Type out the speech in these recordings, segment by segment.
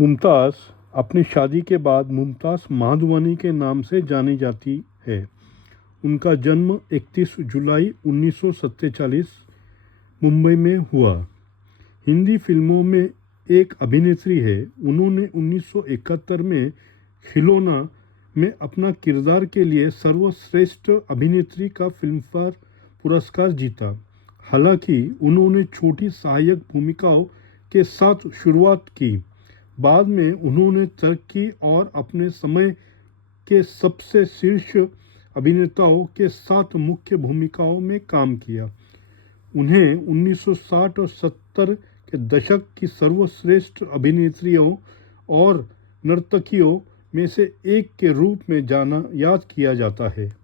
मुमताज़ अपनी शादी के बाद मुमताज़ माधवानी के नाम से जानी जाती है। उनका जन्म 31 जुलाई 1947 मुंबई में हुआ। हिंदी फिल्मों में एक अभिनेत्री है। उन्होंने 1971 में खिलौना में अपना किरदार के लिए सर्वश्रेष्ठ अभिनेत्री का फिल्मफेयर पुरस्कार जीता। हालांकि उन्होंने छोटी सहायक भूमिकाओं के साथ शुरुआत की। बाद में उन्होंने तरक्की और अपने समय के सबसे शीर्ष अभिनेताओं के साथ मुख्य भूमिकाओं में काम किया। उन्हें 1960 और 70 के दशक की सर्वश्रेष्ठ अभिनेत्रियों और नर्तकियों में से एक के रूप में याद किया जाता है।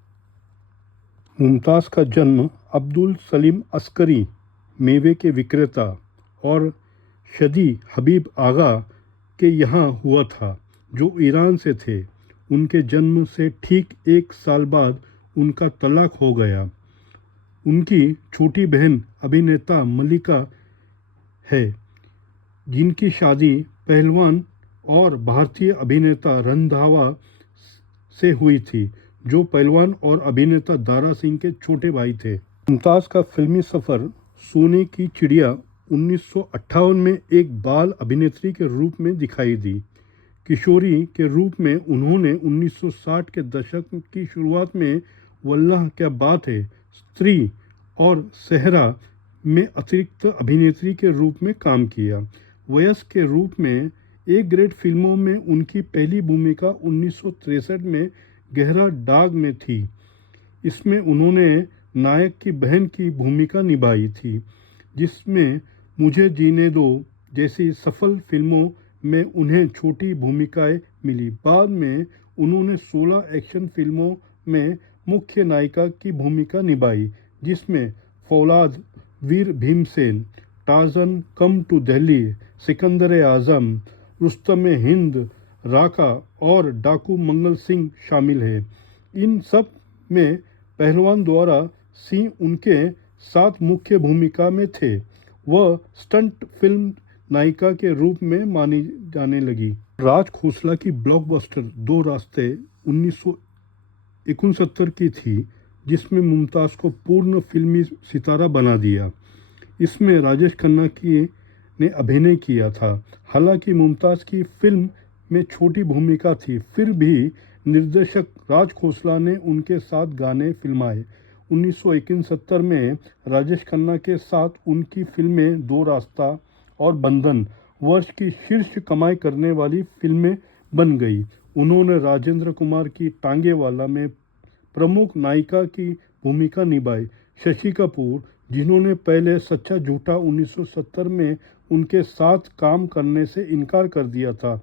मुमताज़ का जन्म अब्दुल सलीम अस्करी, मेवे के विक्रेता, और शदी हबीब आगा के यहाँ हुआ था, जो ईरान से थे। उनके जन्म से ठीक 1 साल बाद उनका तलाक हो गया। उनकी छोटी बहन अभिनेता मलिका है, जिनकी शादी पहलवान और भारतीय अभिनेता रंधावा से हुई थी, जो पहलवान और अभिनेता दारा सिंह के छोटे भाई थे। मुमताज़ का फिल्मी सफ़र सोने की चिड़िया 1958 में एक बाल अभिनेत्री के रूप में दिखाई दी। किशोरी के रूप में उन्होंने 1960 के दशक की शुरुआत में वल्लाह क्या बात है, स्त्री और सहरा में अतिरिक्त अभिनेत्री के रूप में काम किया। वयस्क के रूप में ए ग्रेड फिल्मों में उनकी पहली भूमिका 1963 में गहरा दाग में थी। इसमें उन्होंने नायक की बहन की भूमिका निभाई थी, जिसमें मुझे जीने दो जैसी सफल फिल्मों में उन्हें छोटी भूमिकाएं मिली। बाद में उन्होंने 16 एक्शन फिल्मों में मुख्य नायिका की भूमिका निभाई, जिसमें Faulad, Veer Bhimsen, Tarzan come to Delhi, Sikandar Azam, Rustam Hind, Raka और डाकू मंगल सिंह शामिल हैं। इन सब में पहलवान द्वारा सिंह उनके साथ मुख्य भूमिका में थे। वह स्टंट फिल्म नायिका के रूप में मानी जाने लगी। राज खोसला की ब्लॉकबस्टर दो रास्ते 1969 की थी, जिसमें मुमताज़ को पूर्ण फिल्मी सितारा बना दिया। इसमें राजेश खन्ना ने अभिनय किया था। हालांकि मुमताज़ की फिल्म में छोटी भूमिका थी, फिर भी निर्देशक राज खोसला ने उनके साथ गाने फिल्माए। 1971 में राजेश खन्ना के साथ उनकी फिल्में दो रास्ता और बंधन वर्ष की शीर्ष कमाई करने वाली फिल्में बन गई। उन्होंने राजेंद्र कुमार की टांगेवाला में प्रमुख नायिका की भूमिका निभाई। शशि कपूर, जिन्होंने पहले सच्चा झूठा 1970 में उनके साथ काम करने से इनकार कर दिया था,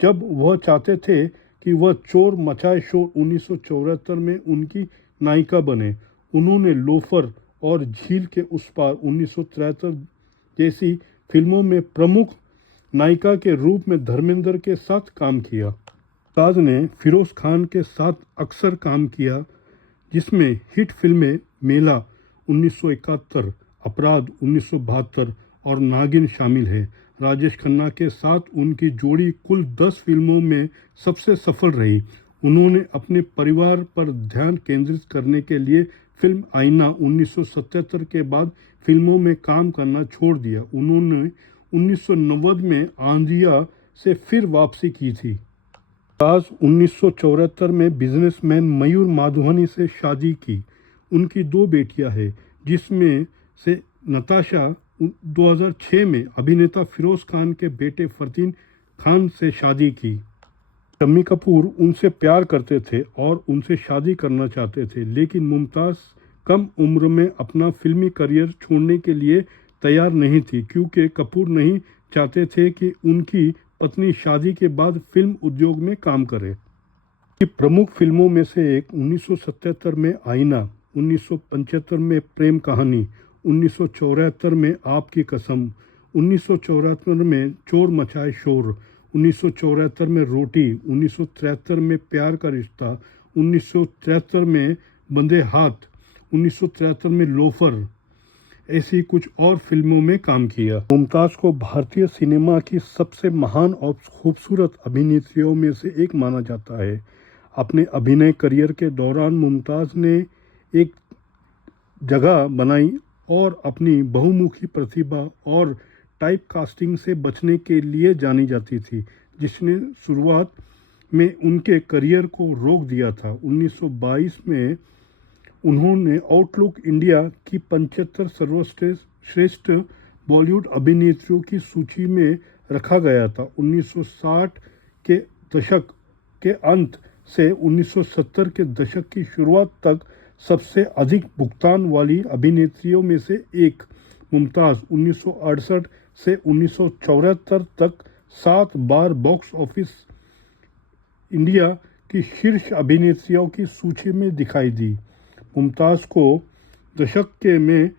जब वह चाहते थे कि वह चोर मचाए शोर 1974 में उनकी नायिका बने। उन्होंने लोफर और झील के उस पार 1973 जैसी फिल्मों में प्रमुख नायिका के रूप में धर्मेंद्र के साथ काम किया। मुमताज़ ने फिरोज़ खान के साथ अक्सर काम किया, जिसमें हिट फिल्में मेला 1971, अपराध 1972 और नागिन शामिल है। राजेश खन्ना के साथ उनकी जोड़ी कुल 10 फिल्मों में सबसे सफल रही। उन्होंने अपने परिवार पर ध्यान केंद्रित करने के लिए फिल्म आईना 1977 के बाद फिल्मों में काम करना छोड़ दिया। उन्होंने 1990 में आंधिया से फिर वापसी की थी। मुमताज़ 1974 में बिजनेसमैन मयूर माधवानी से शादी की। उनकी 2 बेटियां हैं, जिसमें से नताशा 2006 में अभिनेता फिरोज़ खान के बेटे फरदीन खान से शादी की। शम्मी कपूर उनसे प्यार करते थे और उनसे शादी करना चाहते थे, लेकिन मुमताज़ कम उम्र में अपना फिल्मी करियर छोड़ने के लिए तैयार नहीं थी, क्योंकि कपूर नहीं चाहते थे कि उनकी पत्नी शादी के बाद फिल्म उद्योग में काम करे। प्रमुख फिल्मों में से एक 1977 में आईना, 1975 में प्रेम कहानी, 1974 में आपकी कसम, 1974 में चोर मचाए शोर, 1974 में रोटी, 1973 में प्यार का रिश्ता, 1973 में बंधे हाथ, 1973 में लोफर, ऐसी कुछ और फिल्मों में काम किया। मुमताज़ को भारतीय सिनेमा की सबसे महान और खूबसूरत अभिनेत्रियों में से एक माना जाता है। अपने अभिनय करियर के दौरान मुमताज़ ने एक जगह बनाई और अपनी बहुमुखी प्रतिभा और टाइप कास्टिंग से बचने के लिए जानी जाती थी, जिसने शुरुआत में उनके करियर को रोक दिया था। 1922 में उन्होंने आउटलुक इंडिया की 75 सर्वश्रेष्ठ बॉलीवुड अभिनेत्रियों की सूची में रखा गया था। 1960 के दशक के अंत से 1970 के दशक की शुरुआत तक सबसे अधिक भुगतान वाली अभिनेत्रियों में से एक मुमताज़ 1968 से 1974 तक 7 बार बॉक्स ऑफिस इंडिया की शीर्ष अभिनेत्रियों की सूची में दिखाई दी। मुमताज़ को दशक के में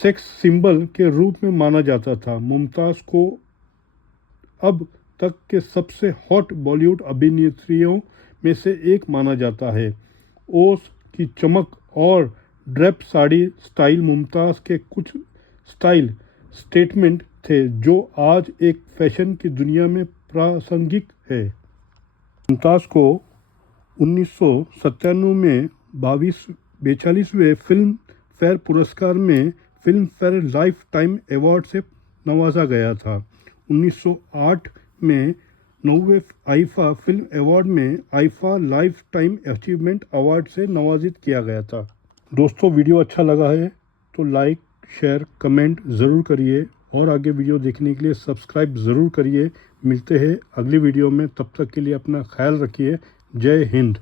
सेक्स सिंबल के रूप में माना जाता था। मुमताज़ को अब तक के सबसे हॉट बॉलीवुड अभिनेत्रियों में से एक माना जाता है। ओस की चमक और ड्रेप साड़ी स्टाइल मुमताज़ के कुछ स्टाइल स्टेटमेंट थे जो आज एक फैशन की दुनिया में प्रासंगिक है। मुमताज़ को 1997 में 42वें फिल्म फेयर पुरस्कार में film fair life time award से नवाजा गया था। 1908 में 9वें आईफा फिल्म अवार्ड में IIFA life time achievement award से नवाजित किया गया था। दोस्तों, वीडियो अच्छा लगा है तो लाइक, शेयर, कमेंट ज़रूर करिए और आगे वीडियो देखने के लिए सब्सक्राइब ज़रूर करिए। मिलते हैं अगली वीडियो में, तब तक के लिए अपना ख्याल रखिए। जय हिंद।